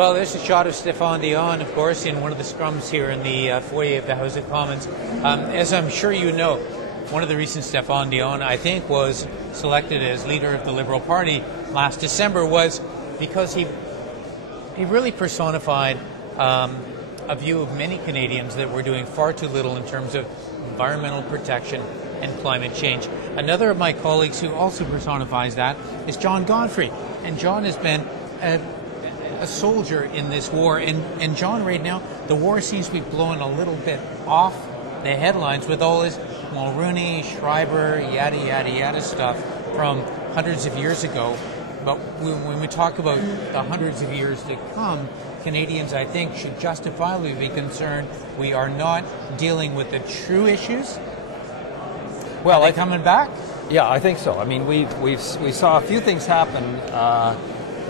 Well, there's a shot of Stéphane Dion, of course, in one of the scrums here in the foyer of the House of Commons. As I'm sure you know, one of the reasons Stéphane Dion, I think, was selected as leader of the Liberal Party last December was because he really personified a view of many Canadians that we're doing far too little in terms of environmental protection and climate change. Another of my colleagues who also personifies that is John Godfrey. And John has been a soldier in this war. And John, right now, the war seems to be blowing a little bit off the headlines with all this Mulroney, Schreiber, yada, yada, yada stuff from hundreds of years ago. But when we talk about the hundreds of years to come, Canadians, I think, should justifiably be concerned we are not dealing with the true issues. Well, are they coming back? Yeah, I think so. I mean, we saw a few things happen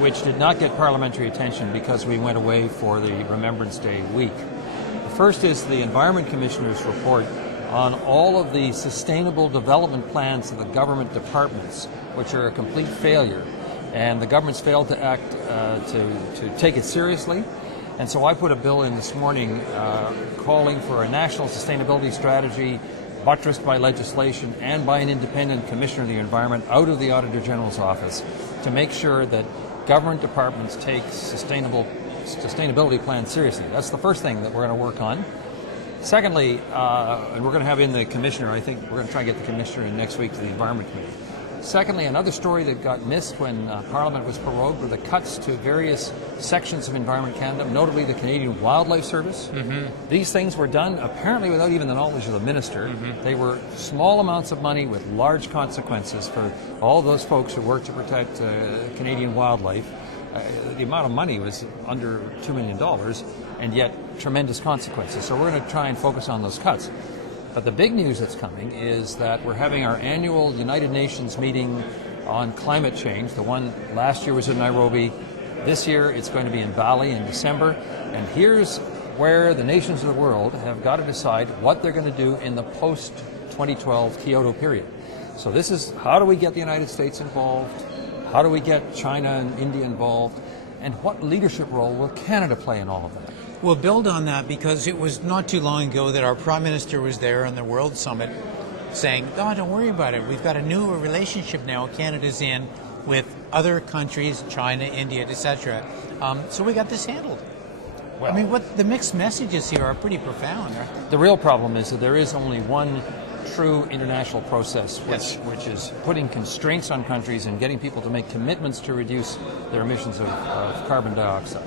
which did not get parliamentary attention because we went away for the Remembrance Day week. The first is the Environment Commissioner's report on all of the sustainable development plans of the government departments, which are a complete failure. And the government's failed to act to take it seriously. And so I put a bill in this morning calling for a national sustainability strategy buttressed by legislation and by an independent commissioner of the environment out of the Auditor General's office to make sure that government departments take sustainability plans seriously. That's the first thing that we're going to work on. Secondly, and we're going to have in the commissioner, I think we're going to try and get the commissioner in next week to the Environment Committee. Secondly, another story that got missed when Parliament was prorogued were the cuts to various sections of Environment Canada, notably the Canadian Wildlife Service. These things were done apparently without even the knowledge of the minister. They were small amounts of money with large consequences for all those folks who work to protect Canadian wildlife. The amount of money was under $2 million, and yet tremendous consequences. So we're going to try and focus on those cuts. But the big news that's coming is that we're having our annual United Nations meeting on climate change. The one last year was in Nairobi. This year it's going to be in Bali in December. And here's where the nations of the world have got to decide what they're going to do in the post-2012 Kyoto period. So this is, how do we get the United States involved? How do we get China and India involved? And what leadership role will Canada play in all of that? We'll build on that because it was not too long ago that our Prime Minister was there on the World Summit saying, oh, don't worry about it. We've got a new relationship now Canada's in with other countries, China, India, etc. So we got this handled. Well, I mean, what the mixed messages here are pretty profound. Right? The real problem is that there is only one true international process, which is putting constraints on countries and getting people to make commitments to reduce their emissions of carbon dioxide.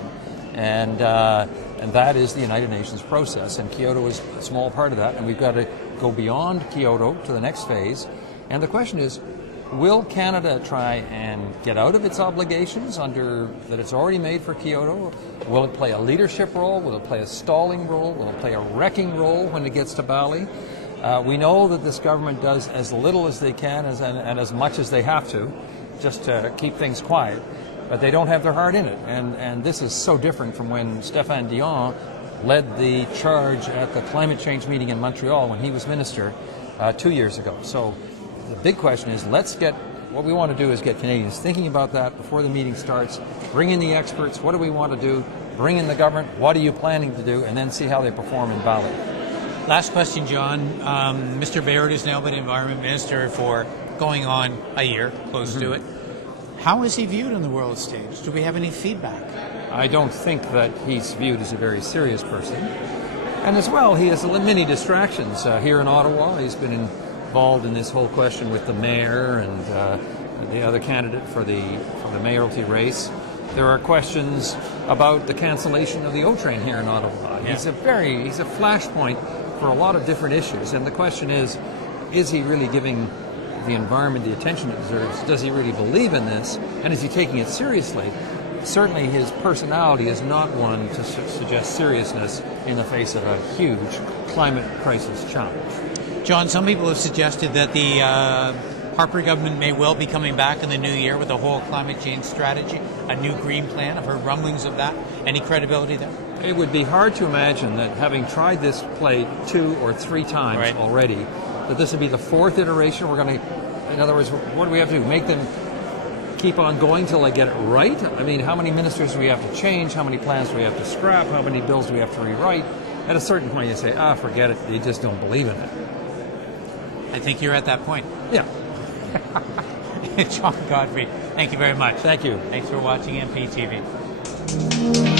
And that is the United Nations process, and Kyoto is a small part of that, and we've got to go beyond Kyoto to the next phase. And the question is, will Canada try and get out of its obligations that it's already made for Kyoto? Will it play a leadership role? Will it play a stalling role? Will it play a wrecking role when it gets to Bali? We know that this government does as little as they can and as much as they have to, just to keep things quiet. But they don't have their heart in it. And this is so different from when Stéphane Dion led the charge at the climate change meeting in Montreal when he was minister 2 years ago. So the big question is, what we want to do is get Canadians thinking about that before the meeting starts, bring in the experts, what do we want to do, bring in the government, what are you planning to do, and then see how they perform in Bali. Last question, John. Mr. Baird has now been Environment Minister for going on a year, close to it. How is he viewed on the world stage? Do we have any feedback? I don't think that he's viewed as a very serious person. And as well, he has many distractions. Here in Ottawa, he's been involved in this whole question with the mayor and the other candidate for the mayoralty race. There are questions about the cancellation of the O-train here in Ottawa. Yeah. He's a flashpoint for a lot of different issues. And the question is he really giving the environment the attention it deserves? Does he really believe in this? And is he taking it seriously? Certainly his personality is not one to suggest seriousness in the face of a huge climate crisis challenge. John, some people have suggested that the Harper government may well be coming back in the new year with a whole climate change strategy, a new green plan. I've heard rumblings of that. Any credibility there? It would be hard to imagine that, having tried this play 2 or 3 times already, that this would be the 4th iteration. We're going to, in other words, what do we have to do? Make them keep on going till I get it right? I mean, how many ministers do we have to change? How many plans do we have to scrap? How many bills do we have to rewrite? At a certain point, you say, forget it. You just don't believe in it. I think you're at that point. Yeah. John Godfrey, thank you very much. Thank you. Thanks for watching MPtv.